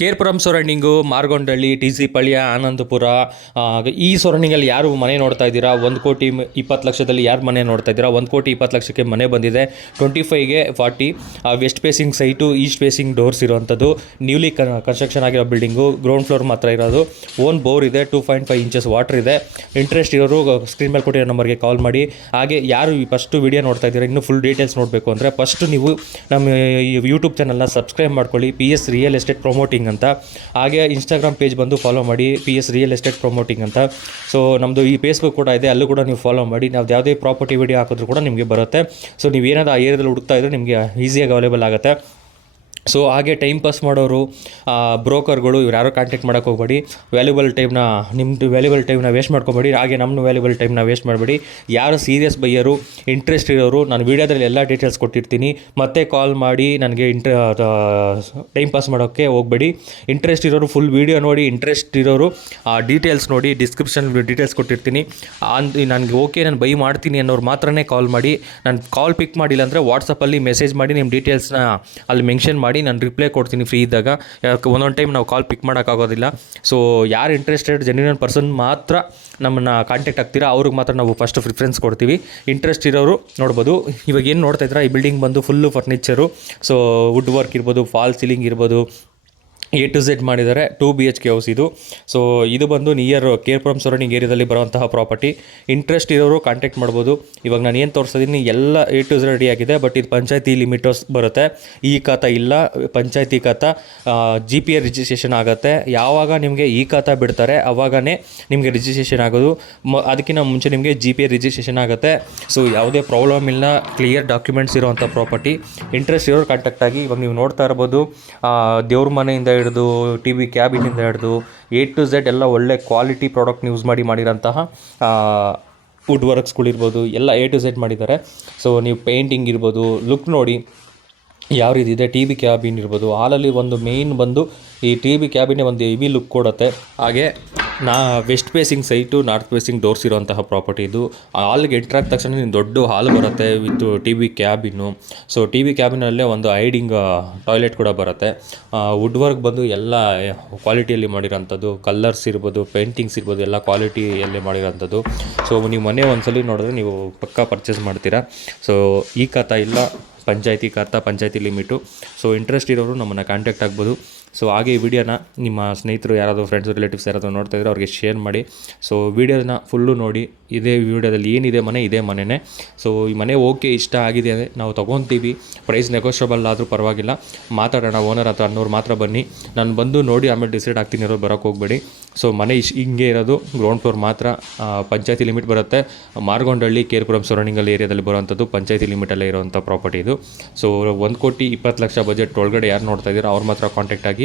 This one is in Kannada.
ಕೇರ್ಪುರಂ ಸೊರೌಂಡಿಂಗು, ಮಾರ್ಗೊಂಡಳ್ಳಿ, ಟಿ ಸಿ ಪಳ್ಯ, ಆನಂದಪುರ, ಈ ಸೊರೌಂಡಿಂಗಲ್ಲಿ ಯಾರು ಮನೆ ನೋಡ್ತಾ ಇದ್ದೀರಾ, 1,20,00,000ದಲ್ಲಿ ಯಾರು ಮನೆ ನೋಡ್ತಾ ಇದ್ದೀರಾ, 1,20,00,000ಕ್ಕೆ ಮನೆ ಬಂದಿದೆ. 25ಗೆ 40 west facing site, east facing doors ಇರುವಂಥದ್ದು, ನ್ಯೂಲಿ ಕನ್ಸ್ಟ್ರಕ್ಷನ್ ಆಗಿರೋ ಬಿಲ್ಡಿಂಗು, ಗ್ರೌಂಡ್ ಫ್ಲೋರ್ ಮಾತ್ರ ಇರೋದು, ಓನ್ ಬೋರ್ ಇದೆ, 2.5 ಇಂಚಸ್ ವಾಟರ್ ಇದೆ. ಇಂಟ್ರೆಸ್ಟ್ ಇರೋರು ಸ್ಕ್ರೀನ್ ಮೇಲೆ ಕೊಟ್ಟಿರೋ ನಂಬರ್ಗೆ ಕಾಲ್ ಮಾಡಿ. ಹಾಗೆ ಯಾರು ಫಸ್ಟು ವಿಡಿಯೋ ನೋಡ್ತಾ ಇದ್ದೀರಾ, ಇನ್ನೂ ಫುಲ್ ಡೀಟೇಲ್ಸ್ ನೋಡಬೇಕು ಅಂದರೆ ಫಸ್ಟು ನೀವು ನಮ್ಮ ಯೂಟ್ಯೂಬ್ ಚಾನಲ್ನ ಸಬ್ಸ್ಕ್ರೈಬ್ ಮಾಡ್ಕೊಳ್ಳಿ, PS ರಿಯಲ್ ಎಸ್ಟೇಟ್ ಪ್ರಮೋಟಿಂಗ್ ಅಂತ. ಹಾಗೆ ಇನ್ಸ್ಟಾಗ್ರಾಮ್ ಪೇಜ್ ಬಂದು ಫಾಲೋ ಮಾಡಿ, PS ರಿಯಲ್ ಎಸ್ಟೇಟ್ ಪ್ರಮೋಟಿಂಗ್ ಅಂತ. ಸೊ ನಮ್ಮದು ಈ ಫೇಸ್ಬುಕ್ ಕೂಡ ಇದೆ, ಅಲ್ಲೂ ಕೂಡ ನೀವು ಫಾಲೋ ಮಾಡಿ. ನಾವು ಯಾವುದೇ ಪ್ರಾಪರ್ಟಿ ವಿಡಿಯೋ ಹಾಕಿದ್ರು ಕೂಡ ನಿಮಗೆ ಬರುತ್ತೆ. ಸೊ ನೀವು ಏನಾದರೂ ಆ ಏರಿಯಾದಲ್ಲಿ ಹುಡುಕ್ತಾ ಇದ್ದರೆ ನಿಮಗೆ ಈಸಿಯಾಗಿ ಅವೈಲೇಬಲ್ ಆಗುತ್ತೆ. ಸೊ ಹಾಗೆ ಟೈಮ್ ಪಾಸ್ ಮಾಡೋರು, ಬ್ರೋಕರ್ಗಳು, ಇವ್ರು ಯಾರೋ ಕಾಂಟ್ಯಾಕ್ಟ್ ಮಾಡೋಕ್ಕೆ ಹೋಗಬೇಡಿ. ನಿಮ್ಮದು ವ್ಯಾಲ್ಯೂಬಲ್ ಟೈಮ್ನ ವೇಸ್ಟ್ ಮಾಡ್ಕೊಬೇಡಿ. ಹಾಗೆ ನಮ್ಮ ವ್ಯಾಲ್ಯೂಬಲ್ ಟೈಮ್ನ ವೇಸ್ಟ್ ಮಾಡಬೇಡಿ. ಯಾರು ಸೀರಿಯಸ್ ಬೈಯರು, ಇಂಟ್ರೆಸ್ಟ್ ಇರೋರು, ನಾನು ವೀಡಿಯೋದಲ್ಲಿ ಎಲ್ಲ ಡೀಟೇಲ್ಸ್ ಕೊಟ್ಟಿರ್ತೀನಿ, ಮತ್ತೆ ಕಾಲ್ ಮಾಡಿ ನನಗೆ ಟೈಮ್ ಪಾಸ್ ಮಾಡೋಕ್ಕೆ ಹೋಗಬೇಡಿ. ಇಂಟ್ರೆಸ್ಟ್ ಇರೋರು ಫುಲ್ ವೀಡಿಯೋ ನೋಡಿ, ಇಂಟ್ರೆಸ್ಟ್ ಇರೋರು ಡೀಟೇಲ್ಸ್ ನೋಡಿ, ಡಿಸ್ಕ್ರಿಪ್ಷನ್ ಡೀಟೇಲ್ಸ್ ಕೊಟ್ಟಿರ್ತೀನಿ. ನನಗೆ ಓಕೆ ನಾನು ಬೈ ಮಾಡ್ತೀನಿ ಅನ್ನೋರು ಮಾತ್ರನೇ ಕಾಲ್ ಮಾಡಿ. ನಾನು ಕಾಲ್ ಪಿಕ್ ಮಾಡಿಲ್ಲ ಅಂದರೆ ವಾಟ್ಸಪ್ಪಲ್ಲಿ ಮೆಸೇಜ್ ಮಾಡಿ ನಿಮ್ಮ ಡೀಟೇಲ್ಸ್ನ ಅಲ್ಲಿ ಮೆನ್ಷನ್ ಮಾಡಿ, ನಾನು ರಿಪ್ಲೈ ಕೊಡ್ತೀನಿ ಫ್ರೀ ಇದ್ದಾಗ. ಒಂದೊಂದು ಟೈಮ್ ನಾವು ಕಾಲ್ ಪಿಕ್ ಮಾಡೋಕ್ಕಾಗೋದಿಲ್ಲ. ಸೊ ಯಾರು ಇಂಟ್ರೆಸ್ಟೆಡ್ ಜೆನ್ಯೂನ್ ಪರ್ಸನ್ ಮಾತ್ರ ನಮ್ಮನ್ನು ಕಾಂಟ್ಯಾಕ್ಟ್ ಆಗ್ತೀರಾ, ಅವ್ರಿಗೆ ಮಾತ್ರ ನಾವು ಫಸ್ಟ್ ಪ್ರಿಫರೆನ್ಸ್ ಕೊಡ್ತೀವಿ. ಇಂಟ್ರೆಸ್ಟ್ ಇರೋರು ನೋಡ್ಬೋದು. ಇವಾಗ ಏನು ನೋಡ್ತಾ ಇದ್ದೀರಾ, ಈ ಬಿಲ್ಡಿಂಗ್ ಬಂದು full furniture. So wood work ಇರ್ಬೋದು, ಫಾಲ್ ಸೀಲಿಂಗ್ ಇರ್ಬೋದು, A to Z ಮಾಡಿದ್ದಾರೆ. 2 BHK ಹೌಸ್ ಇದು. ಸೊ ಇದು ಬಂದು ನಿಯರ್ ಕೇರ್ಪುರಂ ಸರೌಂಡಿಂಗ್ ಏರಿಯಾದಲ್ಲಿ ಬರುವಂತಹ ಪ್ರಾಪರ್ಟಿ. ಇಂಟ್ರೆಸ್ಟ್ ಇರೋರು ಕಾಂಟ್ಯಾಕ್ಟ್ ಮಾಡ್ಬೋದು. ಇವಾಗ ನಾನು ಏನು ತೋರಿಸ್ತಿದ್ದೀನಿ ಎಲ್ಲ A to Z ರೆಡಿ ಆಗಿದೆ. ಬಟ್ ಇದು ಪಂಚಾಯತಿ ಲಿಮಿಟರ್ಸ್ ಬರುತ್ತೆ. ಈ ಖಾತಾ ಇಲ್ಲ, ಪಂಚಾಯತಿ ಖಾತಾ. GPA ರಿಜಿಸ್ಟ್ರೇಷನ್ ಆಗುತ್ತೆ. ಯಾವಾಗ ನಿಮಗೆ ಈ ಖಾತಾ ಬಿಡ್ತಾರೆ ಆವಾಗನೇ ನಿಮಗೆ ರಿಜಿಸ್ಟ್ರೇಷನ್ ಆಗೋದು. ಅದಕ್ಕಿಂತ ಮುಂಚೆ ನಿಮಗೆ GPA ರಿಜಿಸ್ಟ್ರೇಷನ್ ಆಗುತ್ತೆ. ಸೊ ಯಾವುದೇ ಪ್ರಾಬ್ಲಮ್ ಇಲ್ಲ, ಕ್ಲಿಯರ್ ಡಾಕ್ಯುಮೆಂಟ್ಸ್ ಇರೋವಂಥ ಪ್ರಾಪರ್ಟಿ. ಇಂಟ್ರೆಸ್ಟ್ ಇರೋರು ಕಾಂಟ್ಯಾಕ್ಟ್ ಆಗಿ. ಇವಾಗ ನೀವು ನೋಡ್ತಾ ಇರ್ಬೋದು, ದೇವ್ರ ಮನೆಯಿಂದ ಹಿಡಿದು TV ಕ್ಯಾಬಿನಿಂದ ಹಿಡಿದು A to Z ಎಲ್ಲ ಒಳ್ಳೆ ಕ್ವಾಲಿಟಿ ಪ್ರಾಡಕ್ಟ್ ಯೂಸ್ ಮಾಡಿರೋಂತಹ ವುಡ್ ವರ್ಕ್ಸ್ಗಳಿರ್ಬೋದು, ಎಲ್ಲ A to Z ಮಾಡಿದ್ದಾರೆ. ಸೊ ನೀವು ಪೇಂಟಿಂಗ್ ಇರ್ಬೋದು, ಲುಕ್ ನೋಡಿ ಯಾವ ರೀತಿ ಇದೆ. TV ಕ್ಯಾಬಿನ್ ಇರ್ಬೋದು, ಹಾಲಲ್ಲಿ ಒಂದು ಮೇಯ್ನ್ ಬಂದು ಈ TV ಕ್ಯಾಬಿನೇ ಒಂದು ಹೆವಿ ಲುಕ್ ಕೊಡುತ್ತೆ. ಹಾಗೆ west facing site, north facing doors ಇರುವಂತಹ ಪ್ರಾಪರ್ಟಿ ಇದು. ಹಾಲ್ಗೆ ಎಂಟ್ರ್ ಆದ ತಕ್ಷಣ ದೊಡ್ಡ ಹಾಲ್ ಬರುತ್ತೆ with TV cabin. So TV ಕ್ಯಾಬಿನಲ್ಲೇ ಒಂದು ಹೈಡಿಂಗ್ ಟಾಯ್ಲೆಟ್ ಕೂಡ ಬರುತ್ತೆ. ವುಡ್ ವರ್ಕ್ ಬಂದು ಎಲ್ಲ ಕ್ವಾಲಿಟಿಯಲ್ಲಿ ಮಾಡಿರೋಂಥದ್ದು, ಕಲರ್ಸ್ ಇರ್ಬೋದು, ಪೇಂಟಿಂಗ್ಸ್ ಇರ್ಬೋದು, ಎಲ್ಲ ಕ್ವಾಲಿಟಿಯಲ್ಲೇ ಮಾಡಿರೋಂಥದ್ದು. ಸೊ ನೀವು ಮನೆ ಒಂದ್ಸಲಿ ನೋಡಿದ್ರೆ ನೀವು ಪಕ್ಕಾ ಪರ್ಚೇಸ್ ಮಾಡ್ತೀರಾ. ಸೊ ಈ ಖಾತಾ ಇಲ್ಲ, ಪಂಚಾಯತಿ ಖಾತಾ, ಪಂಚಾಯತಿ ಲಿಮಿಟು. ಸೊ ಇಂಟ್ರೆಸ್ಟ್ ಇರೋರು ನಮ್ಮನ್ನು ಕಾಂಟ್ಯಾಕ್ಟ್ ಆಗ್ಬೋದು. ಸೊ ಹಾಗೆ ಈ ವಿಡಿಯೋನ ನಿಮ್ಮ ಸ್ನೇಹಿತರು ಯಾರಾದರೂ ಫ್ರೆಂಡ್ಸ್ ರಿಲೇಟಿವ್ಸ್ ಯಾರಾದರೂ ನೋಡ್ತಾ ಇದ್ದರೆ ಅವ್ರಿಗೆ ಶೇರ್ ಮಾಡಿ. ಸೊ ವಿಡಿಯೋನ ಫುಲ್ಲು ನೋಡಿ. ಇದೇ ವಿಡಿಯೋದಲ್ಲಿ ಏನಿದೆ ಮನೆ, ಇದೇ ಮನೆಯೇ. ಸೊ ಈ ಮನೆ ಓಕೆ ಇಷ್ಟ ಆಗಿದೆ ಅಂದರೆ ನಾವು ತೊಗೊತೀವಿ. ಪ್ರೈಸ್ ನೆಗೋಷಿಯಬಲ್ ಆದರೂ ಪರವಾಗಿಲ್ಲ, ಮಾತಾಡೋಣ ಓನರ್ ಹತ್ರ ಅನ್ನೋರು ಮಾತ್ರ ಬನ್ನಿ. ನಾನು ಬಂದು ನೋಡಿ ಆಮೇಲೆ ಡಿಸೈಡ್ ಆಗ್ತೀನಿ ಇರೋರು ಬರೋಕ್ಕೆ ಹೋಗಬೇಡಿ. ಸೊ ಮನೆ ಹಿಂಗೆ ಇರೋದು, ಗ್ರೌಂಡ್ ಫ್ಲೋರ್ ಮಾತ್ರ. ಪಂಚಾಯತಿ ಲಿಮಿಟ್ ಬರುತ್ತೆ. ಮಾರ್ಗೊಂಡಳ್ಳಿ, ಕೇರ್ಪುರಂ ಸರೌಂಡಿಂಗಲ್ಲಿ ಏರಿಯಾದಲ್ಲಿ ಬರುವಂಥದ್ದು ಪಂಚಾಯತಿ ಲಿಮಿಟಲ್ಲೇ ಇರುವಂಥ ಪ್ರಾಪರ್ಟಿ ಇದು. ಸೊ 1,20,00,000 ಬಜೆಟ್ ಒಳಗಡೆ ಯಾರು ನೋಡ್ತಾ ಇದ್ದೀರೋ ಅವ್ರು ಮಾತ್ರ ಕಾಂಟ್ಯಾಕ್ಟ್ ಆಗಿ.